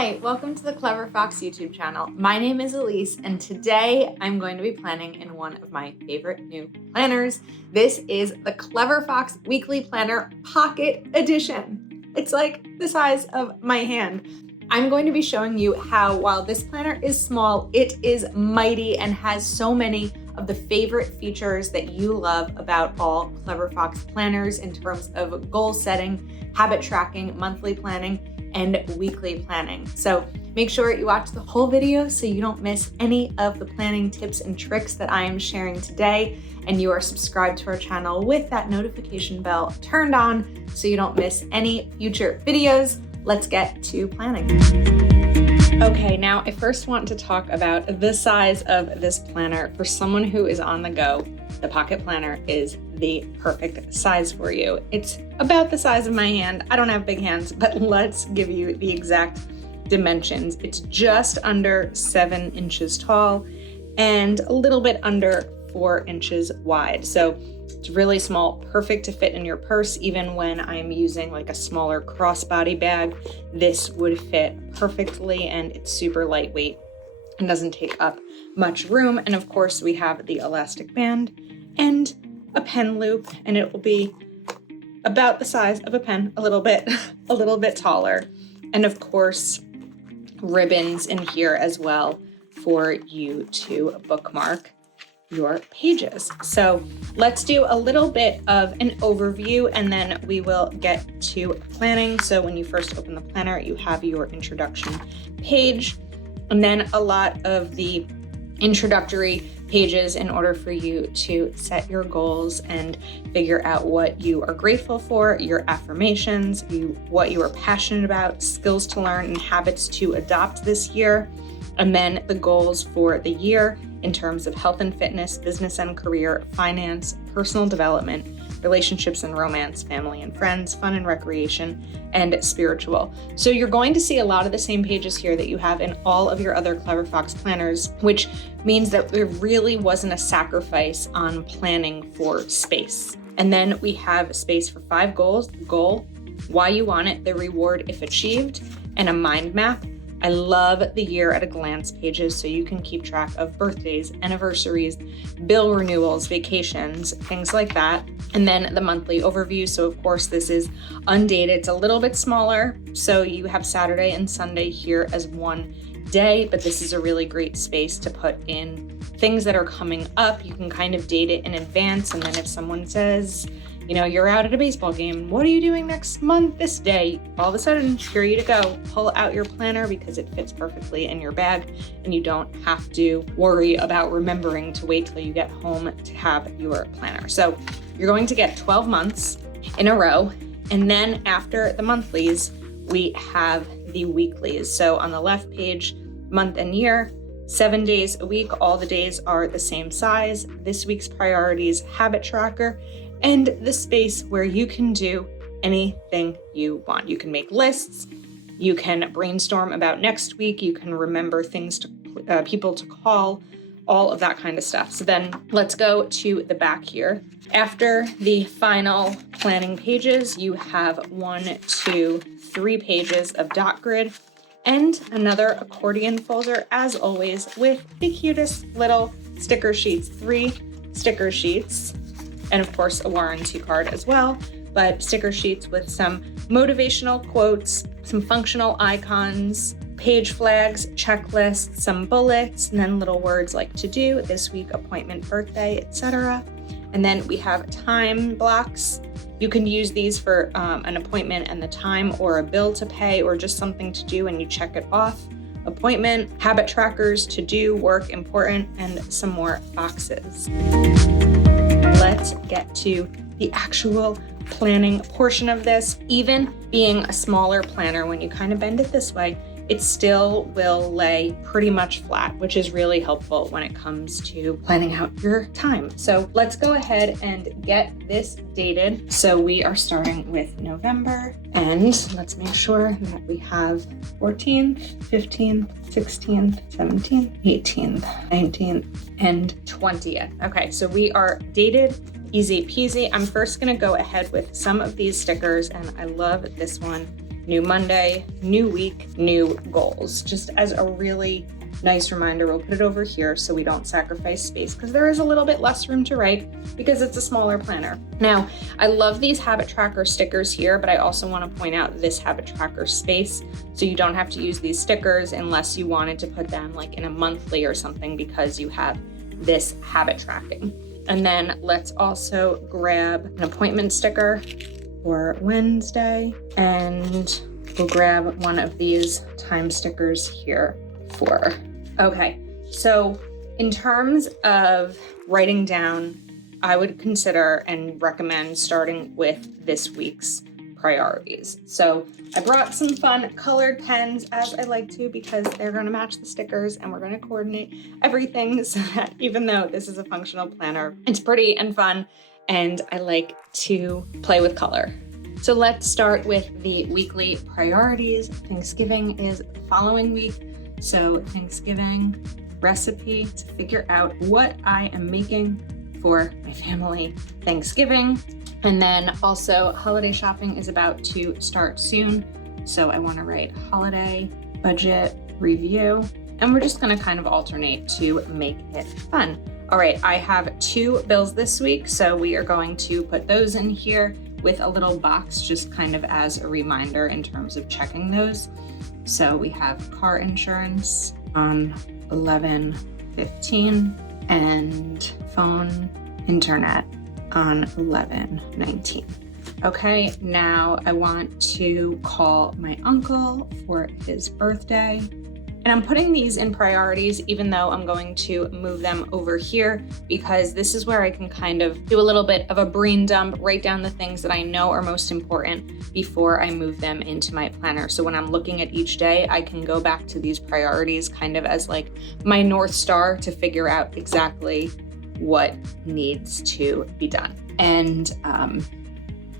Hi, welcome to the Clever Fox YouTube channel. My name is Ilysse, and today I'm going to be planning in one of my favorite new planners. This is the Clever Fox Weekly Planner Pocket Edition. It's like the size of my hand. I'm going to be showing you how, while this planner is small, it is mighty and has so many of the favorite features that you love about all Clever Fox planners in terms of goal setting, habit tracking, monthly planning, and weekly planning. So make sure you watch the whole video so you don't miss any of the planning tips and tricks that I am sharing today, and you are subscribed to our channel with that notification bell turned on so you don't miss any future videos. Let's get to planning. Okay, now I first want to talk about the size of this planner. For someone who is on the go, the Pocket Planner is the perfect size for you. It's about the size of my hand. I don't have big hands, but let's give you the exact dimensions. It's just under 7 inches tall and a little bit under 4 inches wide. So it's really small, perfect to fit in your purse. Even when I'm using like a smaller crossbody bag, this would fit perfectly, and it's super lightweight and doesn't take up much room. And of course we have the elastic band and a pen loop, and it will be about the size of a pen, a little bit taller. And of course, ribbons in here as well for you to bookmark your pages. So let's do a little bit of an overview and then we will get to planning. So when you first open the planner, you have your introduction page, and then a lot of the introductory pages in order for you to set your goals and figure out what you are grateful for, your affirmations, what you are passionate about, skills to learn, and habits to adopt this year. And then the goals for the year in terms of health and fitness, business and career, finance, personal development, relationships and romance, family and friends, fun and recreation, and spiritual. So you're going to see a lot of the same pages here that you have in all of your other Clever Fox planners, which means that there really wasn't a sacrifice on planning for space. And then we have space for 5 goals: the goal, why you want it, the reward if achieved, and a mind map. I love the year at a glance pages so you can keep track of birthdays, anniversaries, bill renewals, vacations, things like that. And then the monthly overview. So of course this is undated. It's a little bit smaller. So you have Saturday and Sunday here as one day, but this is a really great space to put in things that are coming up. You can kind of date it in advance. And then if someone says, you know, you're out at a baseball game, what are you doing next month, this day? All of a sudden, here you to go. Pull out your planner because it fits perfectly in your bag and you don't have to worry about remembering to wait till you get home to have your planner. So you're going to get 12 months in a row. And then after the monthlies, we have the weeklies. So on the left page, month and year, 7 days a week. All the days are the same size. This week's priorities, habit tracker, and the space where you can do anything you want. You can make lists, you can brainstorm about next week, you can remember things to people to call, all of that kind of stuff. So then let's go to the back here. After the final planning pages, you have 1, 2, 3 pages of dot grid and another accordion folder, as always, with the cutest little sticker sheets, 3 sticker sheets. And of course, a warranty card as well, but sticker sheets with some motivational quotes, some functional icons, page flags, checklists, some bullets, and then little words like to do, this week, appointment, birthday, etc. And then we have time blocks. You can use these for an appointment and the time, or a bill to pay, or just something to do and you check it off. Appointment, habit trackers, to do, work, important, and some more boxes. Let's get to the actual planning portion of this. Even being a smaller planner, when you kind of bend it this way, it still will lay pretty much flat, which is really helpful when it comes to planning out your time. So let's go ahead and get this dated. So we are starting with November, and let's make sure that we have 14th, 15th, 16th, 17th, 18th, 19th, and 20th. Okay, so we are dated, easy peasy. I'm first gonna go ahead with some of these stickers, and I love this one. new Monday, new week, new goals. Just as a really nice reminder, we'll put it over here so we don't sacrifice space because there is a little bit less room to write because it's a smaller planner. Now, I love these habit tracker stickers here, but I also want to point out this habit tracker space. So you don't have to use these stickers unless you wanted to put them like in a monthly or something because you have this habit tracking. And then let's also grab an appointment sticker for Wednesday, and we'll grab one of these time stickers here for. Okay, so in terms of writing down, I would consider and recommend starting with this week's priorities. So I brought some fun colored pens as I like to because they're going to match the stickers and we're going to coordinate everything so that even though this is a functional planner, it's pretty and fun and I like to play with color. So let's start with the weekly priorities. Thanksgiving is the following week. So Thanksgiving recipe to figure out what I am making for my family Thanksgiving. And then also holiday shopping is about to start soon. So I want to write holiday budget review, and we're just going to kind of alternate to make it fun. All right, I have 2 bills this week. So we are going to put those in here with a little box, just kind of as a reminder in terms of checking those. So we have car insurance on 11/15 and phone internet on 11/19. Okay, now I want to call my uncle for his birthday. And I'm putting these in priorities, even though I'm going to move them over here because this is where I can kind of do a little bit of a brain dump, write down the things that I know are most important before I move them into my planner. So when I'm looking at each day, I can go back to these priorities kind of as like my North Star to figure out exactly what needs to be done. And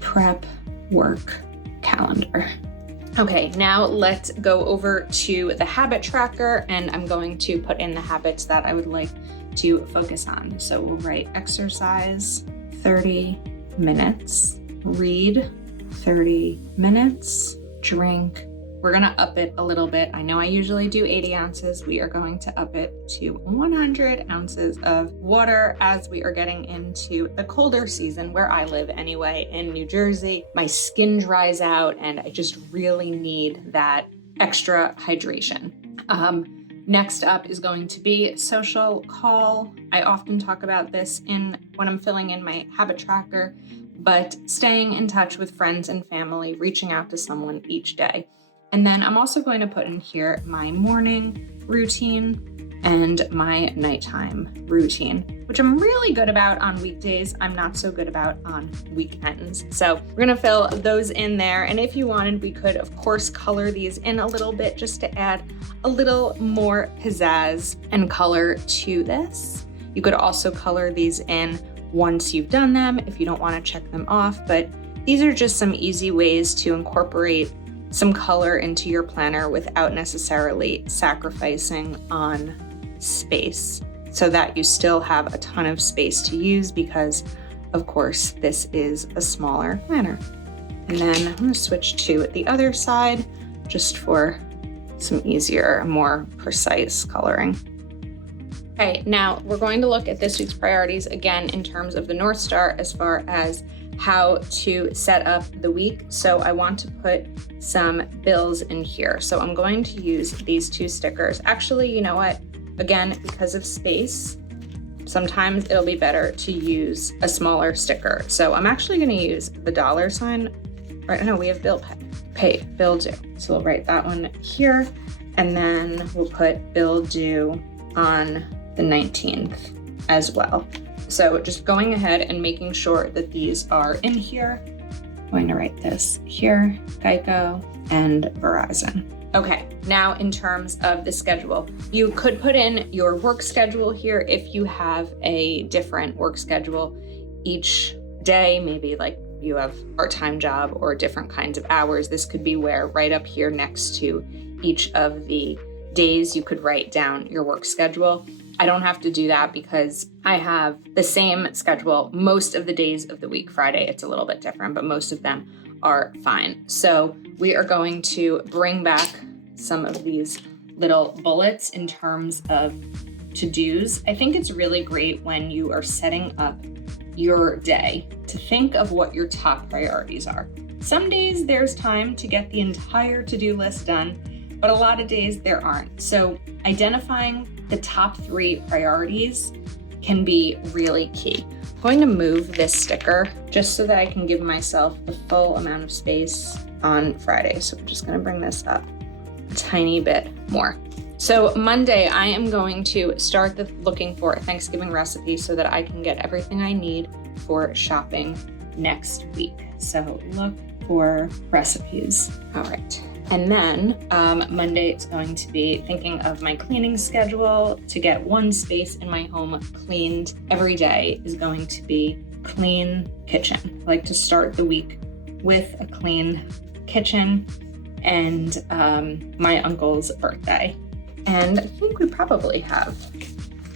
prep work calendar. Okay, now let's go over to the habit tracker and I'm going to put in the habits that I would like to focus on. So we'll write exercise 30 minutes, read 30 minutes, drink. We're gonna up it a little bit. I know I usually do 80 ounces. We are going to up it to 100 ounces of water as we are getting into the colder season where I live anyway, in New Jersey. My skin dries out and I just really need that extra hydration. Next up is going to be social call. I often talk about this when I'm filling in my habit tracker, but staying in touch with friends and family, reaching out to someone each day. And then I'm also going to put in here my morning routine and my nighttime routine, which I'm really good about on weekdays. I'm not so good about on weekends. So we're gonna fill those in there. And if you wanted, we could of course color these in a little bit just to add a little more pizzazz and color to this. You could also color these in once you've done them if you don't want to check them off, but these are just some easy ways to incorporate some color into your planner without necessarily sacrificing on space so that you still have a ton of space to use because of course this is a smaller planner. And then I'm going to switch to the other side just for some easier, more precise coloring. Okay, now we're going to look at this week's priorities again in terms of the North Star as far as how to set up the week. So I want to put some bills in here. So I'm going to use these 2 stickers. Actually, you know what? Again, because of space, sometimes it'll be better to use a smaller sticker. So I'm actually going to use the $sign. Right? No, we have bill due. So we'll write that one here. And then we'll put bill due on the 19th as well. So just going ahead and making sure that these are in here. I'm going to write this here, Geico and Verizon. Okay, now in terms of the schedule, you could put in your work schedule here if you have a different work schedule each day, maybe like you have a part-time job or different kinds of hours. This could be where right up here next to each of the days you could write down your work schedule. I don't have to do that because I have the same schedule most of the days of the week. Friday, it's a little bit different, but most of them are fine. So we are going to bring back some of these little bullets in terms of to-dos. I think it's really great when you are setting up your day to think of what your top priorities are. Some days there's time to get the entire to-do list done, but a lot of days there aren't. So identifying the top 3 priorities can be really key. I'm going to move this sticker just so that I can give myself the full amount of space on Friday. So I'm just gonna bring this up a tiny bit more. So Monday, I am going to start looking for a Thanksgiving recipe so that I can get everything I need for shopping next week. So look for recipes. All right. And then Monday, it's going to be thinking of my cleaning schedule to get one space in my home cleaned. Every day is going to be clean kitchen. I like to start the week with a clean kitchen and my uncle's birthday. And I think we probably have,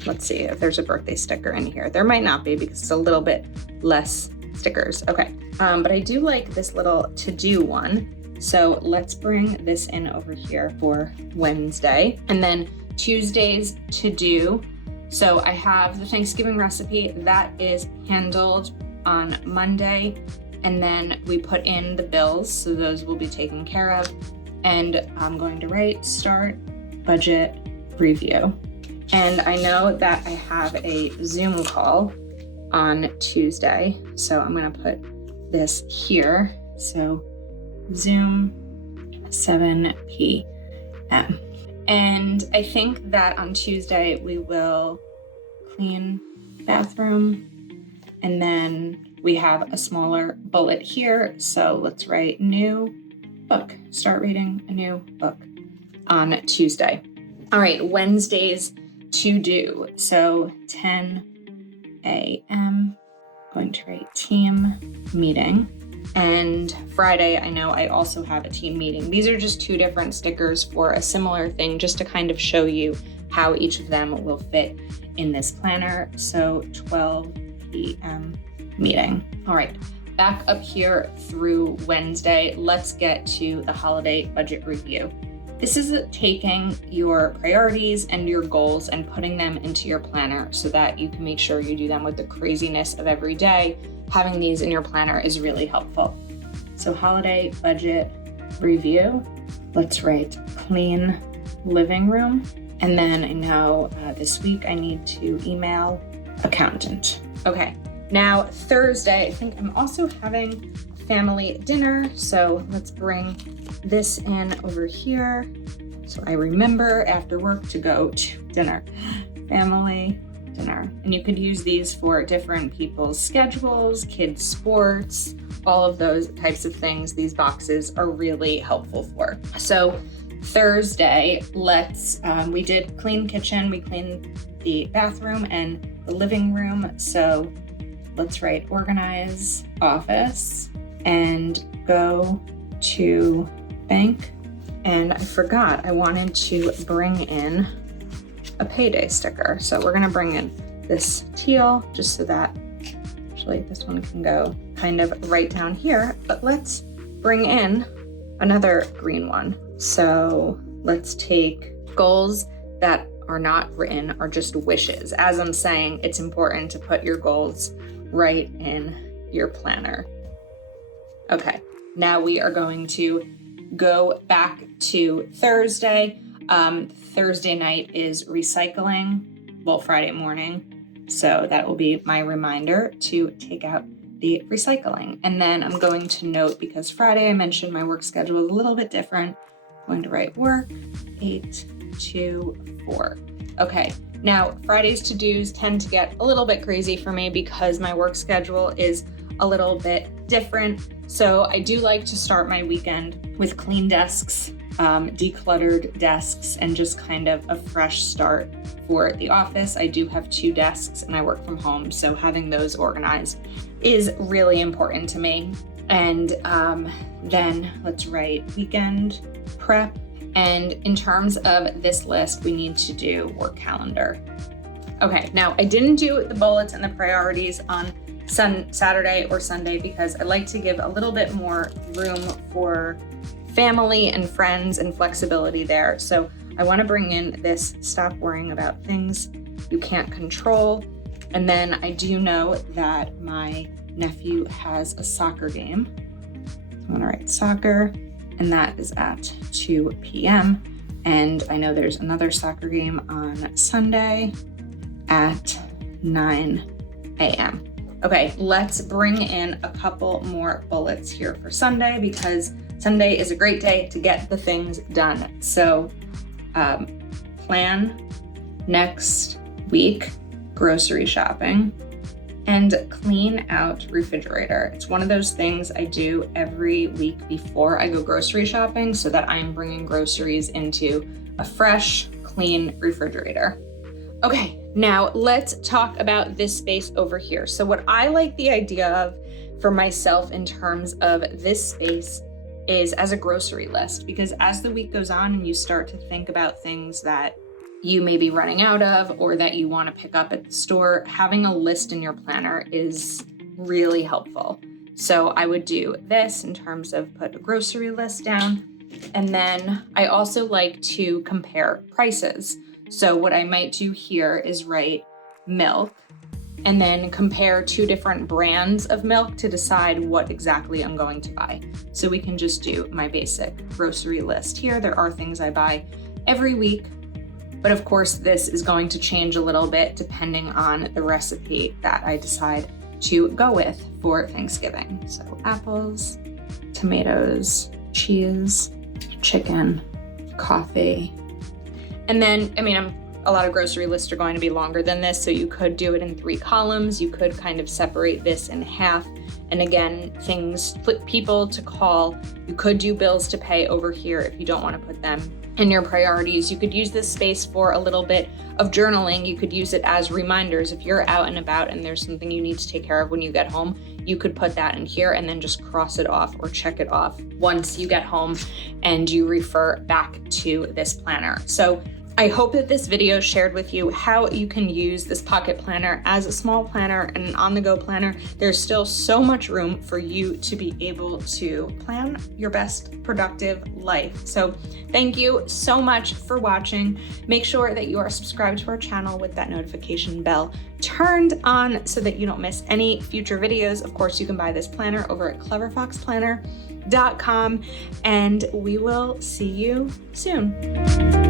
let's see if there's a birthday sticker in here. There might not be because it's a little bit less stickers. Okay, but I do like this little to-do one. So let's bring this in over here for Wednesday. And then Tuesday's to-do. So I have the Thanksgiving recipe that is handled on Monday. And then we put in the bills, so those will be taken care of. And I'm going to write start budget review. And I know that I have a Zoom call on Tuesday, so I'm gonna put this here. So Zoom 7 p.m. And I think that on Tuesday we will clean bathroom, and then we have a smaller bullet here. So let's write new book, start reading a new book on Tuesday. All right, Wednesday's to do. So 10 a.m. going to write team meeting. And Friday, I know I also have a team meeting. These are just 2 different stickers for a similar thing, just to kind of show you how each of them will fit in this planner. So 12 p.m. meeting. All right, back up here through Wednesday, let's get to the holiday budget review. This is taking your priorities and your goals and putting them into your planner so that you can make sure you do them with the craziness of every day. Having these in your planner is really helpful. So holiday budget review, let's write clean living room. And then I know this week I need to email accountant. Okay, now Thursday, I think I'm also having family dinner. So let's bring this in over here. So I remember after work to go to dinner, family dinner. And you could use these for different people's schedules, kids' sports, all of those types of things. These boxes are really helpful for. So Thursday, we did clean kitchen, we cleaned the bathroom and the living room. So let's write organize office and go to bank. And I forgot I wanted to bring in a payday sticker. So we're gonna bring in this teal just so that, actually this one can go kind of right down here, but let's bring in another green one. So let's take goals that are not written, are just wishes. As I'm saying, it's important to put your goals right in your planner. Okay, now we are going to go back to Thursday. Thursday night is recycling, well, Friday morning. So that will be my reminder to take out the recycling. And then I'm going to note, because Friday I mentioned my work schedule is a little bit different, I'm going to write work 8 to 4. Okay, now Friday's to-dos tend to get a little bit crazy for me because my work schedule is a little bit different. So I do like to start my weekend with clean desks, decluttered desks, and just kind of a fresh start for the office. I do have 2 desks and I work from home, so having those organized is really important to me. And then let's write weekend prep. And in terms of this list, we need to do work calendar. Okay, now I didn't do the bullets and the priorities on Saturday or Sunday, because I like to give a little bit more room for family and friends and flexibility there. So I want to bring in this stop worrying about things you can't control. And then I do know that my nephew has a soccer game. I'm gonna write soccer, and that is at 2 p.m. And I know there's another soccer game on Sunday at 9 a.m. Okay, let's bring in a couple more bullets here for Sunday, because Sunday is a great day to get the things done. So plan next week grocery shopping and clean out refrigerator. It's one of those things I do every week before I go grocery shopping so that I'm bringing groceries into a fresh, clean refrigerator. Okay, now let's talk about this space over here. So what I like the idea of for myself in terms of this space is as a grocery list, because as the week goes on and you start to think about things that you may be running out of or that you want to pick up at the store, having a list in your planner is really helpful. So I would do this in terms of put a grocery list down. And then I also like to compare prices. So what I might do here is write milk and then compare 2 different brands of milk to decide what exactly I'm going to buy. So we can just do my basic grocery list here. There are things I buy every week, but of course this is going to change a little bit depending on the recipe that I decide to go with for Thanksgiving. So apples, tomatoes, cheese, chicken, coffee. And then, a lot of grocery lists are going to be longer than this, so you could do it in 3 columns. You could kind of separate this in half. And again, things, people to call. You could do bills to pay over here if you don't want to put them in your priorities. You could use this space for a little bit of journaling. You could use it as reminders. If you're out and about and there's something you need to take care of when you get home, you could put that in here and then just cross it off or check it off once you get home and you refer back to this planner. So I hope that this video shared with you how you can use this pocket planner as a small planner and an on-the-go planner. There's still so much room for you to be able to plan your best productive life. So thank you so much for watching. Make sure that you are subscribed to our channel with that notification bell turned on so that you don't miss any future videos. Of course, you can buy this planner over at cleverfoxplanner.com, and we will see you soon.